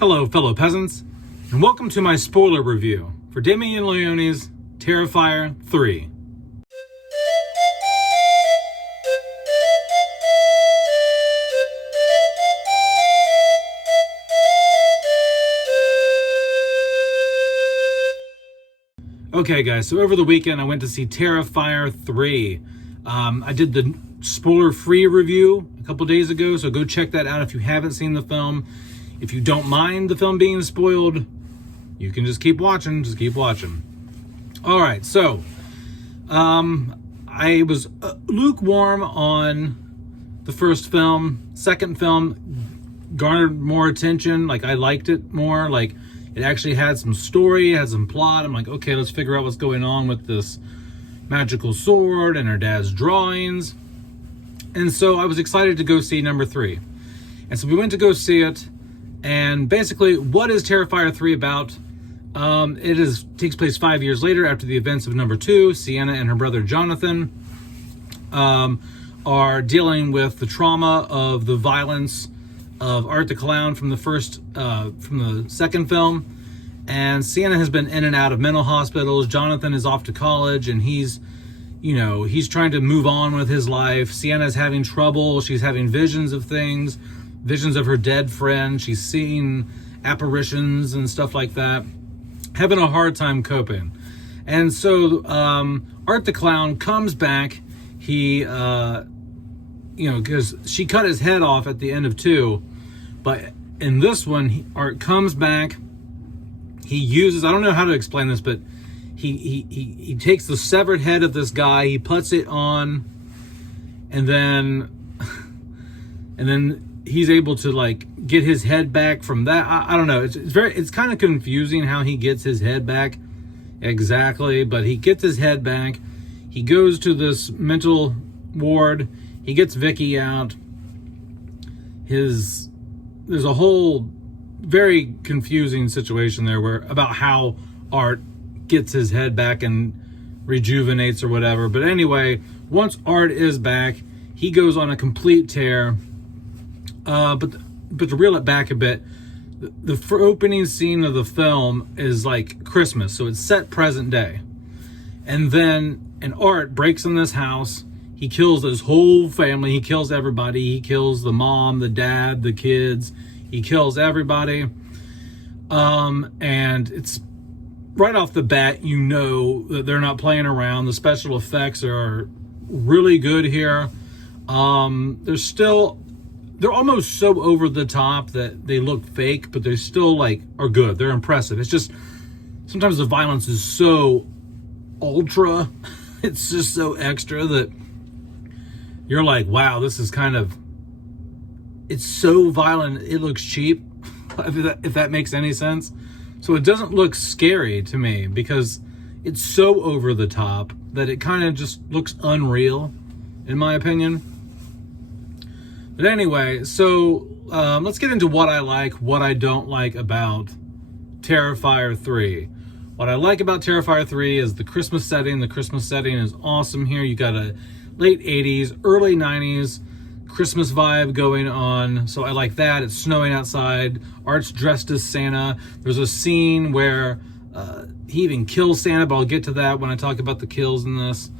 Hello, fellow peasants, and welcome to my spoiler review for Damien Leone's Terrifier 3. Okay, guys, so over the weekend I went to see Terrifier 3. I did the spoiler-free review a couple days ago, so go check that out if you haven't seen the film. If you don't mind the film being spoiled, you can just keep watching. All right, so I was lukewarm on the first film. Second film garnered more attention. Like, I liked it more. Like, it actually had some story, had some plot. I'm like, okay, let's figure out what's going on with this magical sword and her dad's drawings. And so I was excited to go see number 3. And so we went to go see it. And basically, what is Terrifier 3 about? It takes place 5 years later after the events of number 2. Sienna and her brother Jonathan are dealing with the trauma of the violence of Art the Clown from the second film. And Sienna has been in and out of mental hospitals. Jonathan is off to college, and he's trying to move on with his life. Sienna's having trouble. She's having visions of things. Visions of her dead friend. She's seeing apparitions and stuff like that. Having a hard time coping. And so Art the Clown comes back. He, because she cut his head off at the end of 2. But in this one, Art comes back. He uses, I don't know how to explain this, but he takes the severed head of this guy. He puts it on. And then he's able to like get his head back from that. I don't know. It's kind of confusing how he gets his head back exactly, but he gets his head back. He goes to this mental ward. He gets Vicky out. There's a whole very confusing situation there about how Art gets his head back and rejuvenates or whatever. But anyway, once Art is back, he goes on a complete tear. But to reel it back a bit, the opening scene of the film is like Christmas, so it's set present day. And Art breaks in this house. He kills his whole family. He kills everybody. He kills the mom, the dad, the kids. He kills everybody. And it's right off the bat, you know that they're not playing around. The special effects are really good here. They're almost so over the top that they look fake, but they still are good. They're impressive. It's just sometimes the violence is so ultra. It's just so extra that you're like, wow, this is it's so violent. It looks cheap, if that makes any sense. So it doesn't look scary to me because it's so over the top that it kind of just looks unreal, in my opinion. But anyway, so let's get into what I like, what I don't like about Terrifier 3. What I like about Terrifier 3 is the Christmas setting. The Christmas setting is awesome here. You got a late 80s, early 90s Christmas vibe going on. So I like that. It's snowing outside. Art's dressed as Santa. There's a scene where he even kills Santa, but I'll get to that when I talk about the kills in this.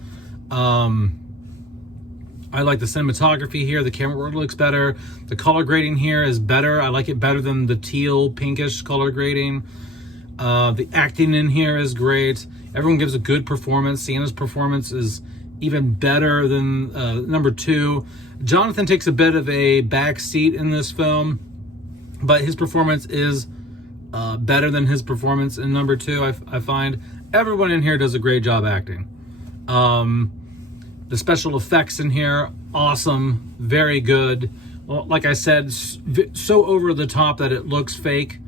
I like the cinematography here. The camera work looks better. The color grading here is better. I like it better than the teal, pinkish color grading. The acting in here is great. Everyone gives a good performance. Sienna's performance is even better than number 2. Jonathan takes a bit of a back seat in this film, but his performance is better than his performance in number 2, I find. Everyone in here does a great job acting. The special effects in here, awesome, very good. Well, like I said, so over the top that it looks fake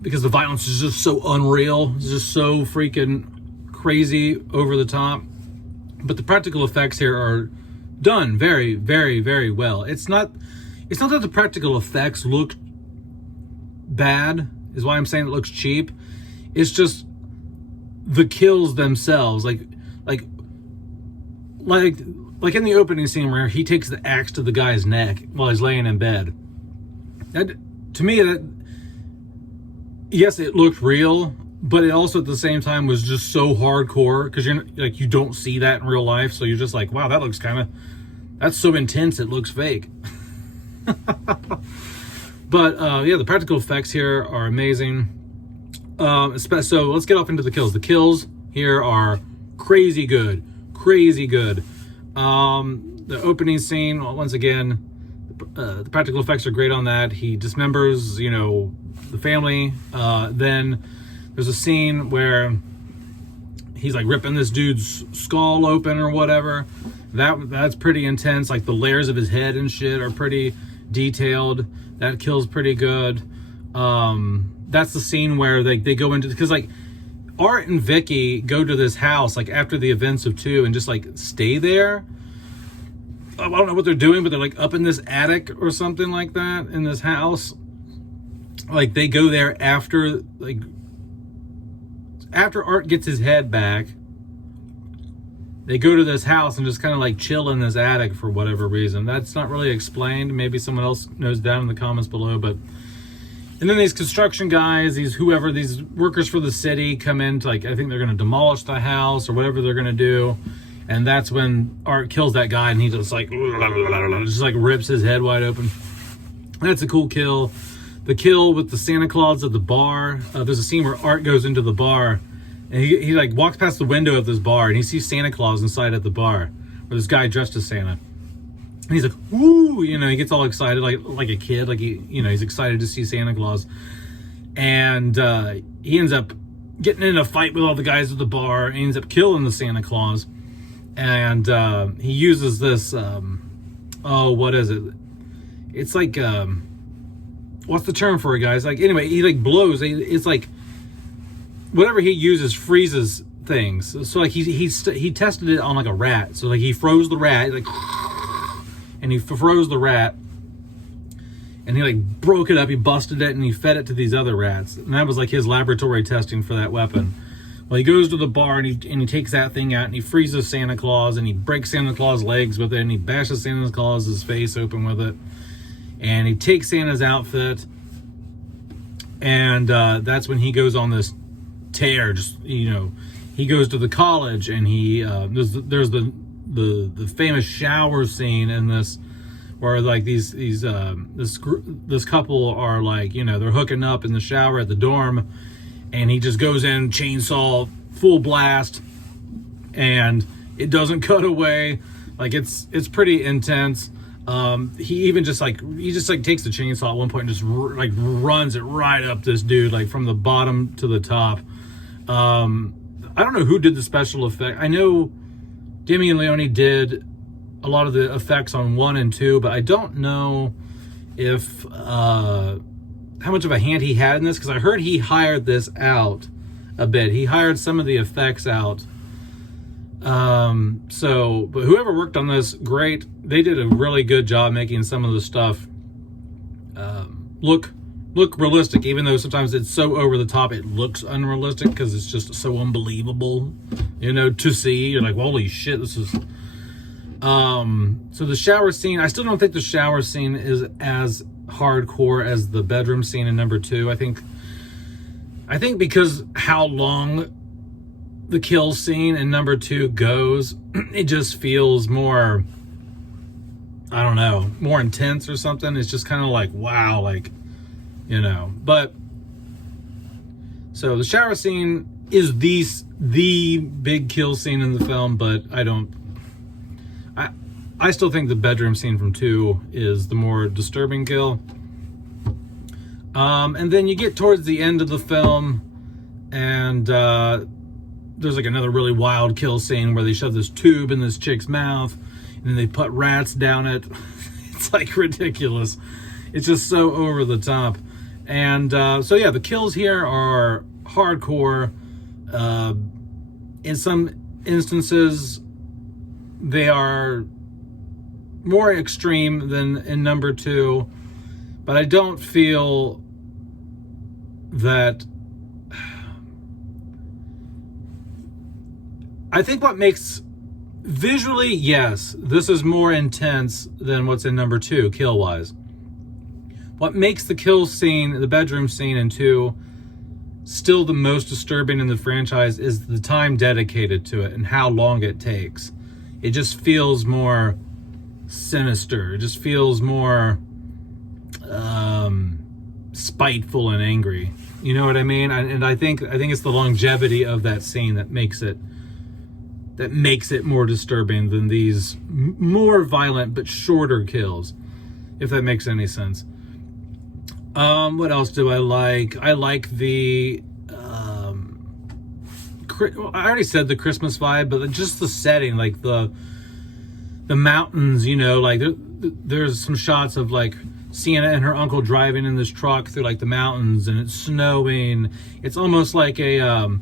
because the violence is just so unreal. It's just so freaking crazy over the top. But the practical effects here are done very, very, very well. It's not that the practical effects look bad, is why I'm saying it looks cheap. It's just the kills themselves, like in the opening scene where he takes the axe to the guy's neck while he's laying in bed. That, to me, yes, it looked real, but it also at the same time was just so hardcore because you're like, you don't see that in real life, so you're just like, wow, that looks kind of, that's so intense it looks fake. But yeah, the practical effects here are amazing. So let's get off into the kills. The kills here are crazy good, crazy good. The opening scene, once again, the practical effects are great on that. He dismembers, you know, the family. Then there's a scene where he's like ripping this dude's skull open or whatever. That's pretty intense. Like the layers of his head and shit are pretty detailed. That kill's pretty good. That's the scene where they go into, because like Art and Vicky go to this house like after the events of 2 and just like stay there. I don't know what they're doing, but they're like up in this attic or something like that in this house. Like they go there after Art gets his head back. They go to this house and just kind of like chill in this attic for whatever reason. That's not really explained. Maybe someone else knows down in the comments below. But and then these construction guys, these workers for the city come in to, like, I think they're going to demolish the house or whatever they're going to do. And that's when Art kills that guy and he just like rips his head wide open. That's a cool kill. The kill with the Santa Claus at the bar. There's a scene where Art goes into the bar and he like walks past the window of this bar and he sees Santa Claus inside at the bar, or this guy dressed as Santa. And he's like, "Woo!" You know, he gets all excited like a kid, like he's excited to see Santa Claus. And he ends up getting in a fight with all the guys at the bar. And he ends up killing the Santa Claus. And he uses this. What is it? It's like what's the term for it, guys? Like anyway, he like blows. It's like whatever he uses freezes things. So like he tested it on like a rat. So like he froze the rat, like, and he froze the rat, and he like broke it up. He busted it and he fed it to these other rats, and that was like his laboratory testing for that weapon. Well, he goes to the bar and he takes that thing out and he freezes Santa Claus and he breaks Santa Claus' legs with it and he bashes Santa Claus' face open with it, and he takes Santa's outfit, and that's when he goes on this tear. Just, you know, he goes to the college and he there's the famous shower scene in this where like this couple are like, you know, they're hooking up in the shower at the dorm, and he just goes in chainsaw full blast and it doesn't cut away. Like it's pretty intense. He just takes the chainsaw at one point and just like runs it right up this dude, like from the bottom to the top. I don't know who did the special effect. I know Damian Leone did a lot of the effects on 1 and 2, but I don't know if how much of a hand he had in this, because I heard he hired this out a bit. He hired some of the effects out. But whoever worked on this, great. They did a really good job making some of the stuff look realistic, even though sometimes it's so over the top it looks unrealistic because it's just so unbelievable, you know, to see. You're like, holy shit, this is so the shower scene, I still don't think the shower scene is as hardcore as the bedroom scene in number 2. I think because how long the kill scene in number 2 goes, it just feels more, I don't know, more intense or something. It's just kind of like, wow, like, you know. But so the shower scene is the big kill scene in the film, but I still think the bedroom scene from 2 is the more disturbing kill. And then you get towards the end of the film, and there's like another really wild kill scene where they shove this tube in this chick's mouth, and then they put rats down it. It's like ridiculous. It's just so over the top. And so yeah, the kills here are hardcore. In some instances, they are more extreme than in number 2, but I don't feel that. I think what makes visually, yes, this is more intense than what's in number 2 kill wise. What makes the kill scene, the bedroom scene in 2, still the most disturbing in the franchise is the time dedicated to it and how long it takes. It just feels more sinister. It just feels more spiteful and angry. You know what I mean? And I think it's the longevity of that scene that makes it more disturbing than these more violent but shorter kills, if that makes any sense. What else do I like? I like the I already said the Christmas vibe, but just the setting, like the mountains, you know, like there's some shots of like Sienna and her uncle driving in this truck through like the mountains, and it's snowing. It's almost like a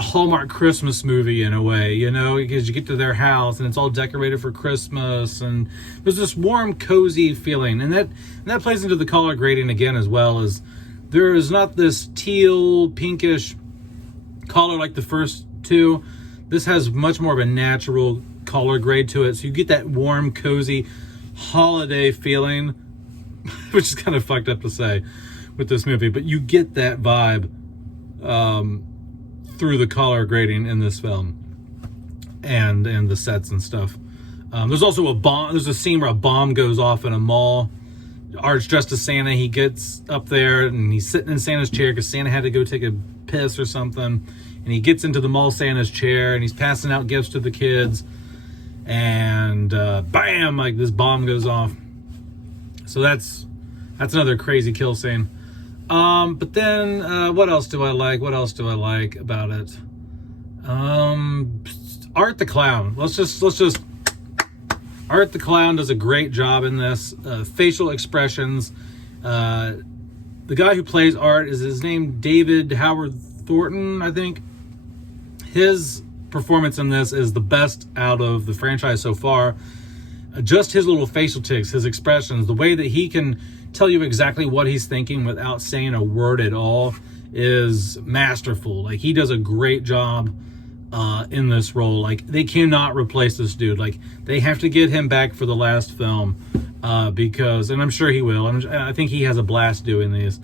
Hallmark Christmas movie in a way, you know, because you get to their house and it's all decorated for Christmas, and there's this warm, cozy feeling, and that plays into the color grading again, as well as there is not this teal, pinkish color like the first two. This has much more of a natural color grade to it, so you get that warm, cozy holiday feeling, which is kind of fucked up to say with this movie, but you get that vibe through the color grading in this film and the sets and stuff. There's also there's a scene where a bomb goes off in a mall. Art's dressed as Santa. He gets up there and he's sitting in Santa's chair because Santa had to go take a piss or something, and he gets into the mall Santa's chair and he's passing out gifts to the kids, and bam, like this bomb goes off. So that's another crazy kill scene. But then what else do I like? What else do I like about it? Art the Clown. Let's just Art the Clown does a great job in this. Facial expressions. The guy who plays Art, is his name David Howard Thornton, I think. His performance in this is the best out of the franchise so far. Just his little facial tics, his expressions, the way that he can tell you exactly what he's thinking without saying a word at all is masterful. Like, he does a great job in this role. Like, they cannot replace this dude. Like, they have to get him back for the last film because, and I'm sure he will. I think he has a blast doing these.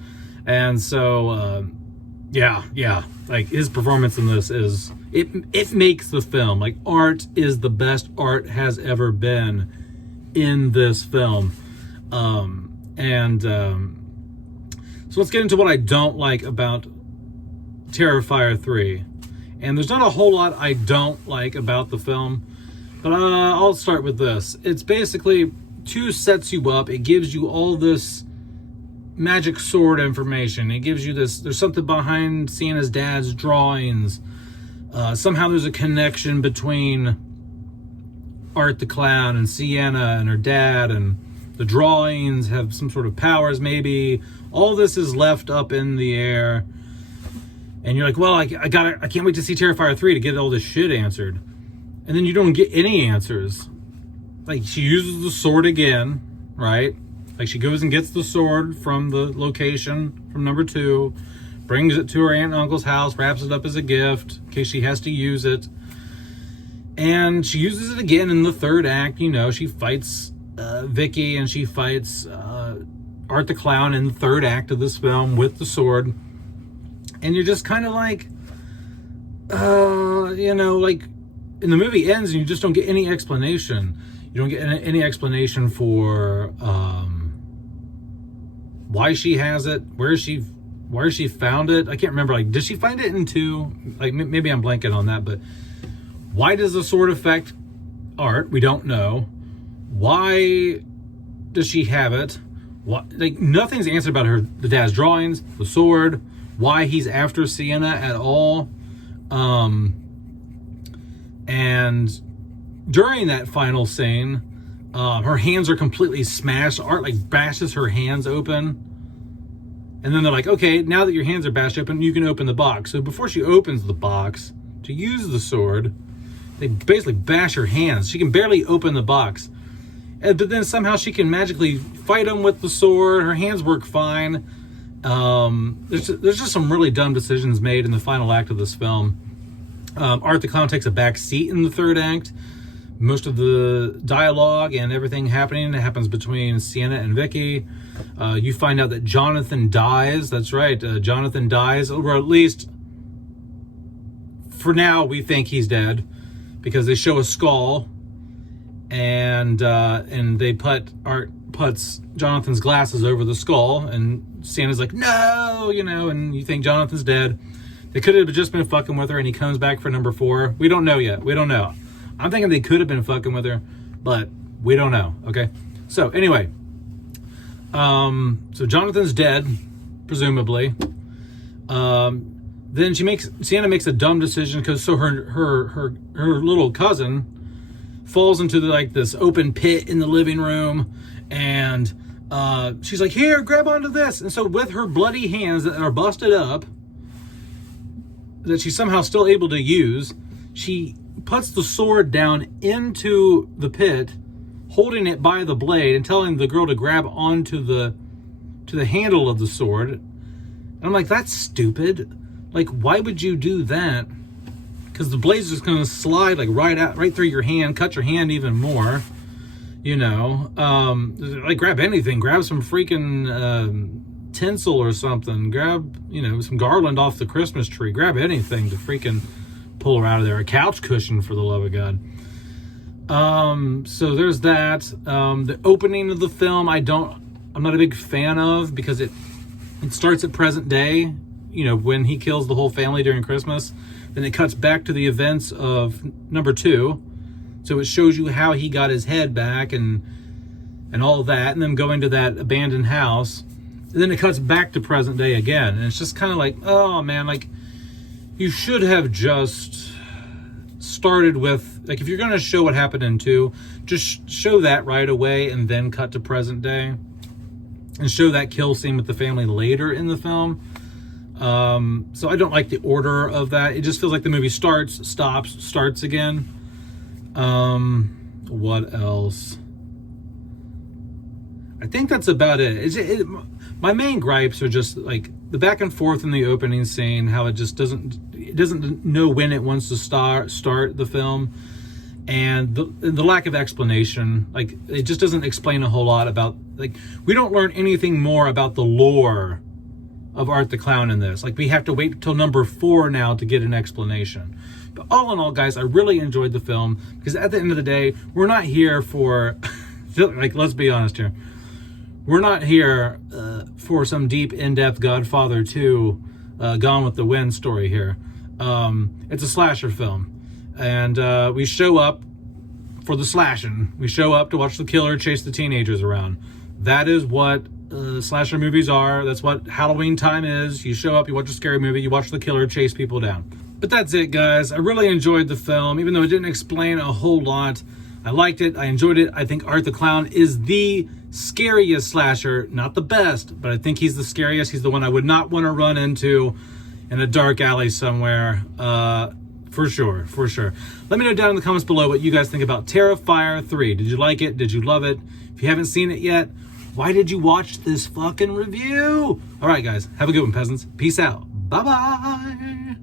And so, yeah, like his performance in this is, it makes the film. Like, Art is the best Art has ever been in this film. So let's get into what I don't like about Terrifier 3. And there's not a whole lot I don't like about the film, but I'll start with this. It's basically sets you up. It gives you all this magic sword information. It gives you this, there's something behind Sienna's dad's drawings. Somehow there's a connection between Art the Clown and Sienna and her dad, and the drawings have some sort of powers, maybe. All this is left up in the air. And you're like, well, I can't wait to see Terrifier 3 to get all this shit answered. And then you don't get any answers. Like, she uses the sword again, right? Like, she goes and gets the sword from the location from number 2, brings it to her aunt and uncle's house, wraps it up as a gift in case she has to use it. And she uses it again in the third act. You know, she fights Vicky, and she fights Art the Clown in the third act of this film with the sword. And you're just kind of like, you know, like, and the movie ends and you just don't get any explanation. You don't get any explanation for why she has it, where she found it. I can't remember. Like, did she find it in 2? Like, maybe I'm blanking on that, but why does the sword affect Art? We don't know. Why does she have it? What, like, nothing's answered about the dad's drawings, the sword, why he's after Sienna at all. And during that final scene, her hands are completely smashed. Art, like, bashes her hands open. And then they're like, okay, now that your hands are bashed open, you can open the box. So before she opens the box to use the sword, they basically bash her hands. She can barely open the box. But then somehow she can magically fight him with the sword. Her hands work fine. There's just some really dumb decisions made in the final act of this film. Art the Clown takes a back seat in the third act Most of the dialogue and everything happens between Sienna and Vicky. You find out that Jonathan dies. That's right, Jonathan dies, or at least for now we think he's dead, because they show a skull, and they puts Jonathan's glasses over the skull, and Sienna's like, no, and you think Jonathan's dead. They could have just been fucking with her, and he comes back for number 4. We don't know yet. We don't know. I'm thinking they could have been fucking with her, but we don't know. Okay. So anyway, so Jonathan's dead, presumably. Then Sienna makes a dumb decision, because her little cousin falls into this open pit in the living room, and she's like, here, grab onto this. And so with her bloody hands that are busted up, that she's somehow still able to use, she puts the sword down into the pit, holding it by the blade and telling the girl to grab onto the handle of the sword. And I'm like, that's stupid. Like, why would you do that? Because the blade's just going to slide right through your hand, cut your hand even more. Grab anything. Grab some freaking tinsel or something. Grab, some garland off the Christmas tree. Grab anything to freaking pull her out of there. A couch cushion, for the love of God. So there's that. The opening of the film, I'm not a big fan of, because it starts at present day, when he kills the whole family during Christmas. Then it cuts back to the events of number 2. So it shows you how he got his head back and all that, and then going to that abandoned house. And then it cuts back to present day again. And it's just kind of like, oh man, you should have just started with, if you're going to show what happened in 2, just show that right away and then cut to present day. And show that kill scene with the family later in the film. So I don't like the order of that. It just feels like the movie starts, stops, starts again. What else? I think that's about it. My main gripes are just the back and forth in the opening scene, how it just doesn't know when it wants to start the film, and the lack of explanation. It just doesn't explain a whole lot about, we don't learn anything more about the lore of Art the Clown in this. We have to wait till number 4 now to get an explanation. But all in all, guys, I really enjoyed the film, because at the end of the day, we're not here for let's be honest here. We're not here for some deep, in-depth Godfather 2 Gone with the Wind story here. It's a slasher film. And we show up for the slashing. We show up to watch the killer chase the teenagers around. That is what slasher movies are. That's what Halloween time is. You show up, you watch a scary movie, you watch the killer chase people down. But that's it, guys. I really enjoyed the film, even though it didn't explain a whole lot. I liked it. I enjoyed it. I think Art the Clown is the scariest slasher. Not the best, but I think he's the scariest. He's the one I would not want to run into in a dark alley somewhere. For sure. Let me know down in the comments below what you guys think about Terrifier 3. Did you like it? Did you love it? If you haven't seen it yet, why did you watch this fucking review? All right, guys. Have a good one, peasants. Peace out. Bye-bye.